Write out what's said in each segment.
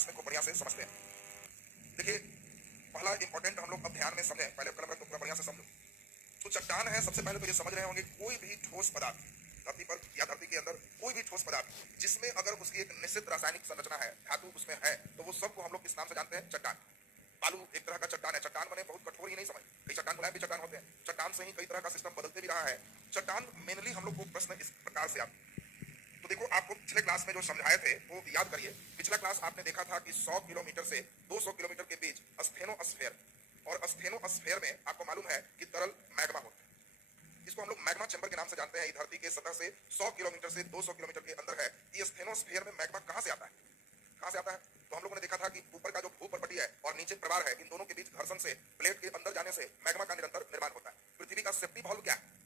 Class में खूब बढ़िया से समझते हैं। देखिए, पहला इंपॉर्टेंट हम लोग अब ध्यान में समझें, पहले कलम रख दो, पूरा बढ़िया से समझो। तो चट्टान है, सबसे पहले तो ये समझ रहे होंगे, कोई भी ठोस पदार्थ धरती पर या धरती के अंदर कोई भी ठोस पदार्थ जिसमें अगर उसकी एक निश्चित रासायनिक संरचना है, धातु उसमें है, तो वो सबको हम लोग किस नाम से जानते हैं? चट्टान। बालू एक तरह का चट्टान है। चट्टान बने बहुत कठोर ही नहीं समझ, कई चट्टान मुलायम भी चट्टान होते हैं। चट्टान से ही कई तरह का सिस्टम बदलते भी रहा है। चट्टान मेनली हम लोग को प्रश्न इस प्रकार से आता, तो देखो, आपको पिछले क्लास में जो समझाए थे वो याद करिए। पिछला क्लास आपने देखा था कि 100 किलोमीटर से 200 किलोमीटर के बीच स्फेनोस्फेयर, और स्फेनोस्फेयर में आपको मालूम है कि तरल मैग्मा होता है। इसको हम लोग मैग्मा चैम्बर के नाम से जानते हैं। ये धरती के सतह से 100 किलोमीटर से 200 किलोमीटर के अंदर है। ये स्फेनोस्फेयर में मैग्मा कहां से आता है? कहां से आता है? तो हम लोगों ने देखा था कि ऊपर का जो भूपर्वती है और नीचे प्रवाह है, इन दोनों के बीच घर्षण से प्लेट के अंदर जाने से मैग्मा का निरंतर निर्माण होता है। पृथ्वी का सेफ्टी वॉल्व क्या है?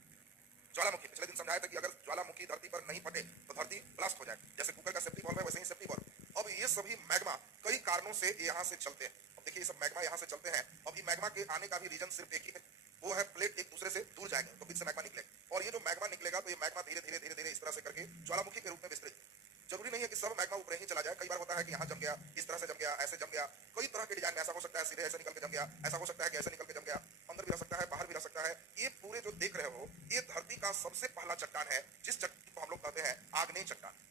ज्वालामुखी। पिछले दिन समझाया था कि अगर ज्वालामुखी धरती पर नहीं फटे तो धरती ब्लास्ट हो जाए। जैसे कुकर का सेफ्टी वॉल्व है, वैसे ही सेफ्टी वॉल्व। अब ये सभी मैग्मा कई कारणों से यहाँ से चलते हैं। अब देखिए, ये सब मैग्मा यहाँ से चलते हैं। अब ये मैग्मा के आने का भी रीजन सिर्फ एक ही है, वो है प्लेट एक दूसरे से दूर जाएंगे तो बीच से मैग्मा निकलेगा, और ये जो मैग्मा निकलेगा तो ये मैग्मा धीरे धीरे धीरे धीरे इस तरह से करके ज्वालामुखी के रूप में विस्तृत। जरूरी नहीं है कि सब मैग्मा ऊपर ही चला जाए। कई बार होता है कि यहाँ जम गया, इस तरह से जम गया, ऐसे जम गया। कई तरह के डिजाइन में ऐसा हो सकता है, सीधे ऐसे निकल के जम गया, ऐसा हो सकता है कि ऐसे निकल के जम गया, अंदर भी रह सकता है, बाहर भी रह सकता है। ये पूरे जो देख रहे हो, ये धरती का सबसे पहला चट्टान है, जिस चट्टान को हम लोग कहते हैं आग्नेय चट्टान।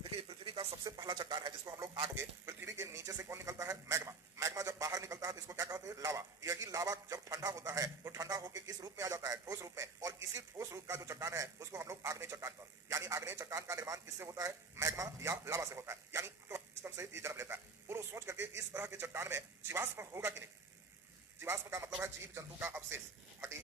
देखिए, पृथ्वी का सबसे पहला चट्टान है जिसको हम लोग आगे, पृथ्वी के नीचे से कौन निकलता है? मैग्मा। मैग्मा जब बाहर निकलता है तो इसको क्या कहते हैं? लावा। यही लावा जब ठंडा होता है तो ठंडा होकर किस रूप में आ जाता है? ठोस रूप में। और इसी ठोस रूप का जो चट्टान है उसको हम लोग आग्नेय चट्टान कहते हैं। यानी आग्नेय चट्टान का निर्माण किससे होता है? मैग्मा या लावा से होता है, यानी सिस्टम से ये जन्म लेता है। वो सोच करके, इस तरह के चट्टान में जीवाश्म होगा कि नहीं? जीवाश्म का मतलब है जीव जंतु का अवशेष, हड्डी